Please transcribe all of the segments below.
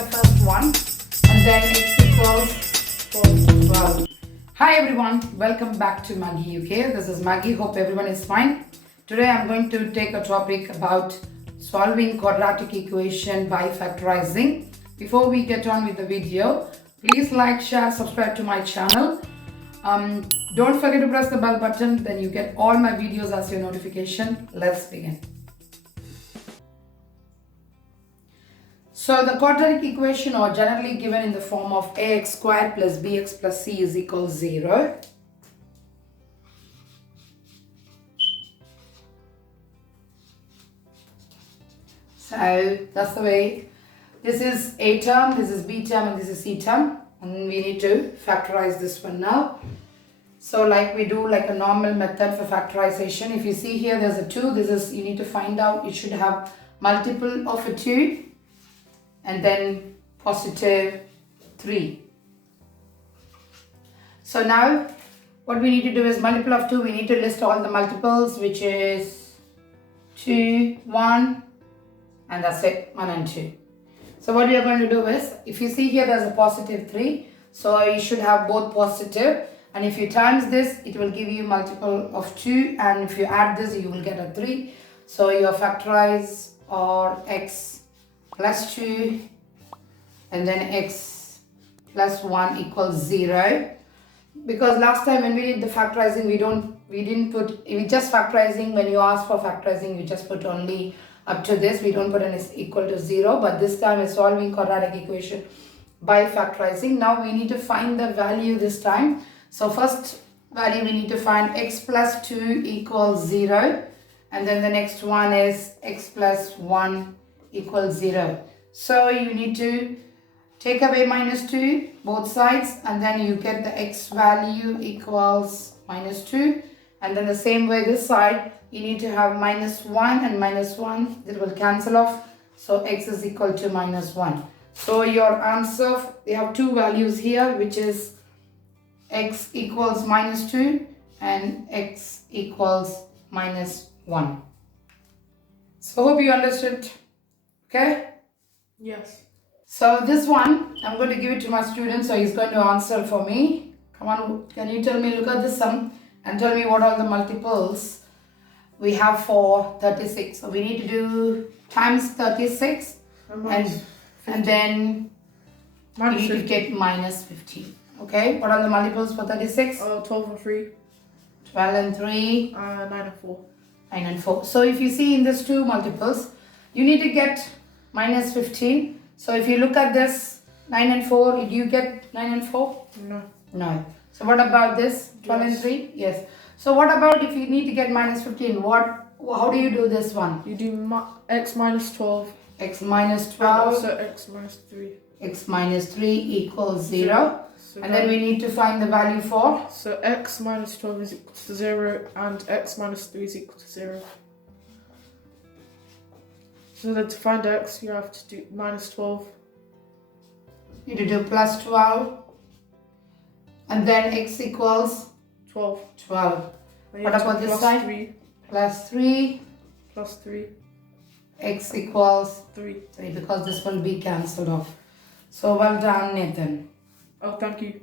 the first one, and then x equals 12. Hi everyone, welcome back to Maggie UK. This is Maggie. Hope everyone is fine. Today I'm going to take a topic about solving quadratic equation by factorizing. Before we get on with the video, please like, share, subscribe to my channel. Don't forget to press the bell button, then you get all my videos as your notification. Let's begin. So the quadratic equation are generally given in the form of ax squared plus bx plus c is equal to 0. So that's the way. This is a term, this is b term, and this is c term. And we need to factorize this one now. So like we do like a normal method for factorization. If you see here there's a 2, this is, you need to find out, it should have multiple of a 2 and then positive 3. So now what we need to do is multiple of 2, we need to list all the multiples, which is 2, 1, and that's it, 1 and 2. So what we are going to do is, if you see here there's a positive 3, so you should have both positive, and if you times this it will give you multiple of 2, and if you add this you will get a 3. So your factorize or x plus 2 and then x plus 1 equals 0. Because last time when we did the factorizing we just factorizing, when you ask for factorizing you just put only up to this, we don't put an is equal to 0, but this time we're solving quadratic equation by factorizing. Now we need to find the value this time. So first value we need to find x plus 2 equals 0, and then the next one is x plus 1 equals 0. So you need to take away minus 2 both sides, and then you get the x value equals minus 2, and then the same way this side you need to have minus 1 and minus 1, it will cancel off, so x is equal to minus 1. So your answer, you have two values here, which is x equals minus 2 and x equals minus 1. So hope you understood. Okay? Yes. So this one, I'm going to give it to my student, so he's going to answer for me. Come on, can you tell me, look at this sum and tell me what are the multiples we have for 36. So we need to do times 36 and then we need to get minus 15. Okay, what are the multiples for 36? 12 and 3. 12 and 3. 9 and 4. 9 and 4. So if you see in these two multiples, you need to get minus 15. So if you look at this, 9 and 4, do you get 9 and 4? No. No. So what about this? 12 and 3? Yes. So what about if you need to get minus 15? How do you do this one? You do x minus 12. X minus 12. So x minus 3. X minus 3 equals 0. So And then we need to find the value for? So x minus 12 is equal to 0 and x minus 3 is equal to 0. So then to find x, you have to do minus 12. You need to do plus 12. And then x equals? 12. 12. What about this side? 3. Plus 3. Plus 3. X equals? 3. 3, because this will be cancelled off. So well done, Nathan. Oh, thank you.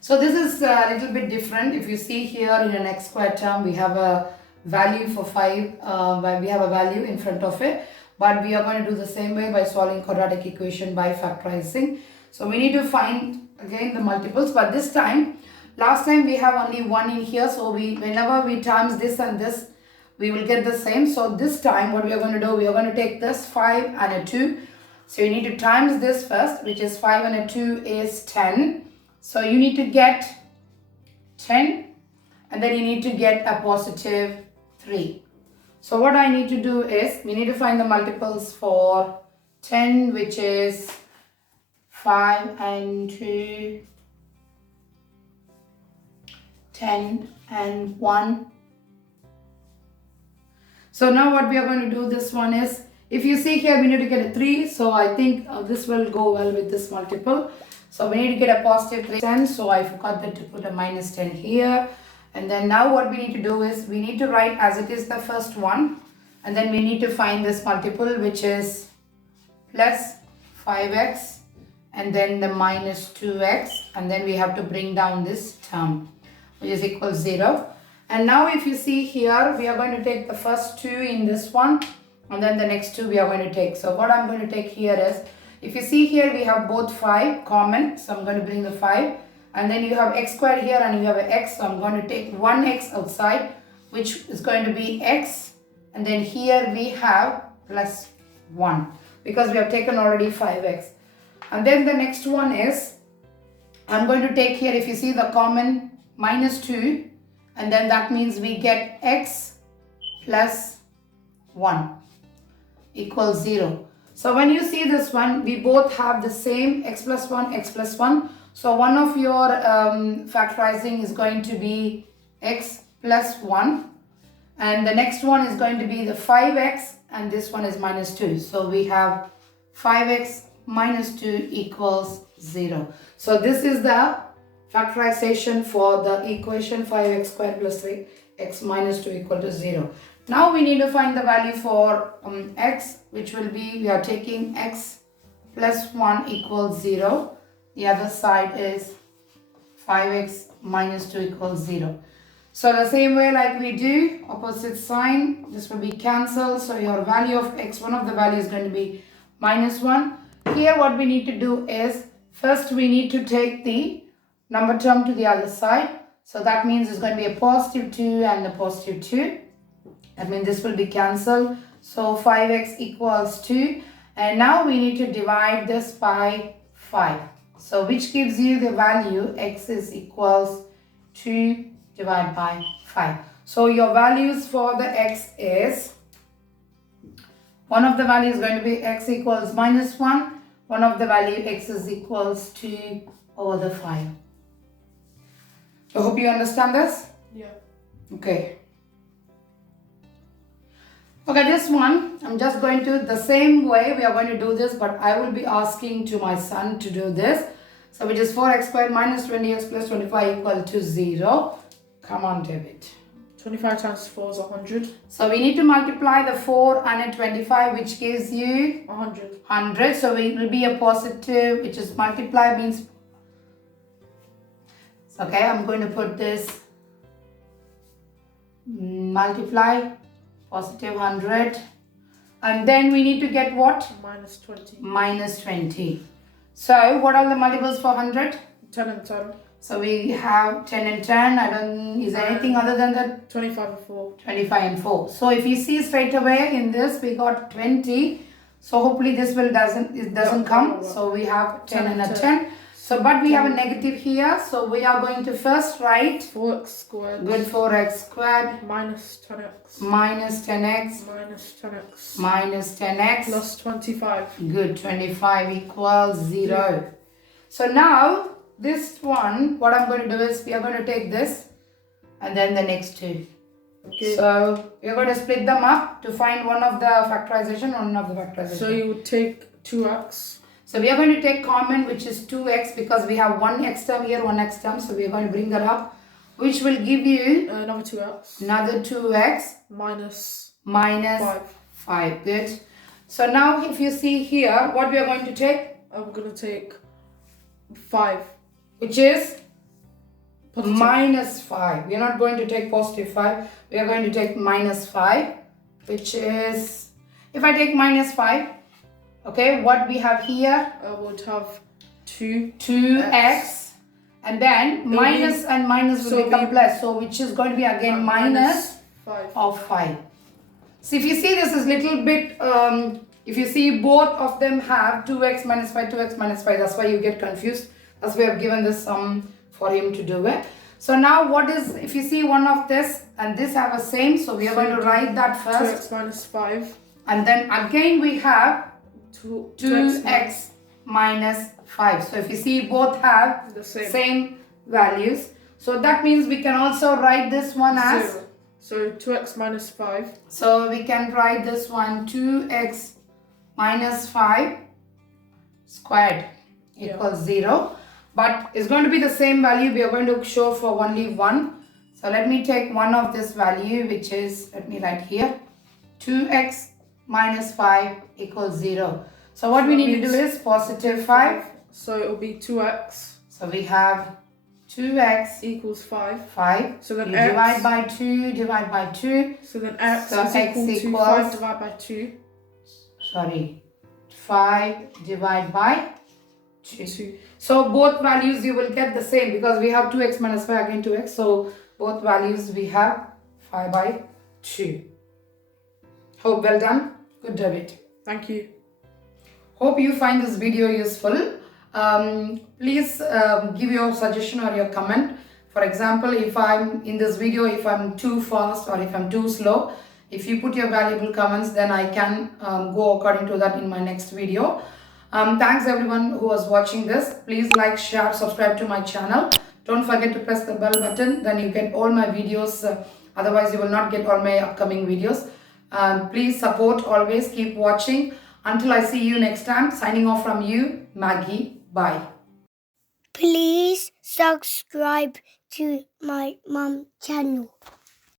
So this is a little bit different. If you see here in an x squared term, we have a value for 5, where we have a value in front of it. But we are going to do the same way by solving quadratic equation by factorizing. So we need to find again the multiples, but this time, last time we have only 1 in here. So whenever we times this and this, we will get the same. So this time what we are going to do, we are going to take this 5 and a 2. So you need to times this first, which is 5 and a 2 is 10. So you need to get 10, and then you need to get a positive 3. So what I need to do is, we need to find the multiples for 10, which is 5 and 2, 10 and 1. So now what we are going to do, this one is, if you see here we need to get a 3, so I think this will go well with this multiple. So we need to get a positive 3, 10, so I forgot that to put a minus 10 here. And then now what we need to do is, we need to write as it is the first one, and then we need to find this multiple, which is plus 5x and then the minus 2x, and then we have to bring down this term, which is equal to 0. And now if you see here, we are going to take the first 2 in this one, and then the next 2 we are going to take. So what I'm going to take here is, if you see here, we have both 5 common, so I'm going to bring the 5, and then you have x squared here and you have an x, so I'm going to take 1x outside, which is going to be x, and then here we have plus 1, because we have taken already 5x. And then the next one is, I'm going to take here, if you see the common, minus 2, and then that means we get x plus 1 equals 0. So when you see this one, we both have the same x plus 1, x plus 1. So one of your factorizing is going to be x plus 1, and the next one is going to be the 5x, and this one is minus 2. So we have 5x minus 2 equals 0. So this is the factorization for the equation 5x squared plus 3x minus 2 equal to 0. Now we need to find the value for x, which will be, we are taking x plus 1 equals 0. The other side is 5x minus 2 equals 0. So the same way like we do, opposite sign, this will be cancelled. So your value of x, one of the value is going to be minus 1. Here what we need to do is, first we need to take the number term to the other side. So that means it's going to be a positive 2 and a positive 2. That means this will be cancelled. So 5x equals 2. And now we need to divide this by 5. So which gives you the value x is equals 2 divided by 5. So your values for the x is, one of the values is going to be x equals minus 1. One of the value x is equals 2 over the 5. I hope you understand this. Yeah. Okay. Okay, this one, I'm just going to, the same way we are going to do this, but I will be asking to my son to do this. So which is 4x squared minus 20x plus 25 equal to 0. Come on, David. 25 times 4 is 100. So we need to multiply the 4 and a 25, which gives you 100. 100. So it will be a positive, which is multiply means, okay, I'm going to put this multiply positive 100, and then we need to get what? Minus 20. Minus 20. So what are the multiples for 100? 10 and 10. So we have 10 and 10. Is there anything other than that? 25 and 4. 25 and 4. So if you see straight away in this, we got 20. So hopefully this will doesn't come. So we have 10 and a 10. So but we have a negative here. So we are going to first write 4x squared. Good, 4x squared. Minus 10x. Minus 10x. Minus 10x. Minus 10x. Plus 25. Good, 25 equals 0. So now this one, what I'm going to do is, we are going to take this and then the next two. Okay. So we are going to split them up to find one of the factorization, one of the factorization. So you would take 2x. So we are going to take common, which is 2x, because we have one x term here, one x term. So we are going to bring that up, which will give you another 2x. Another 2x. Minus 5. Good. So now if you see here, what we are going to take? I'm going to take 5. Which is Positive. minus 5. We are not going to take positive 5. We are going to take minus 5, which is, if I take minus 5, okay, what we have here? I would have 2x, and then minus and minus will become plus. So which is going to be again minus 5 of 5. So if you see, this is little bit, if you see both of them have 2x minus 5, 2x minus 5, that's why you get confused. That's why we have given this sum for him to do it. So now what is, if you see one of this and this have a same, so we are going to write that first. 2x minus 5. And then again we have 2x minus 5. So if you see, both have the same values. So that means we can also write this one as 0. So 2x minus 5. So we can write this one 2x minus 5 squared equals 0. But it's going to be the same value. We are going to show for only one. So let me take one of this value, which is, let me write here. 2x minus 5 equals 0. So what we need to do is positive 5. So it will be 2x So we have 2x equals 5. 5. So then you x, divide by 2, divide by 2. So then x So is x equal to equals, 5 divided by 2. Sorry, 5 divided by 2. 2. So both values you will get the same because we have 2x minus 5 again 2x. So both values we have 5 by 2. Hope well done. Good job it. Thank you. Hope you find this video useful. Please give your suggestion or your comment. For example, if I'm in this video, if I'm too fast or if I'm too slow, if you put your valuable comments, then I can go according to that in my next video. Thanks everyone who was watching this. Please like, share, subscribe to my channel. Don't forget to press the bell button, then you get all my videos. Otherwise, you will not get all my upcoming videos. Please support always. Keep watching. Until I see you next time, signing off from you, Maggie. Bye. Please subscribe to my mum channel.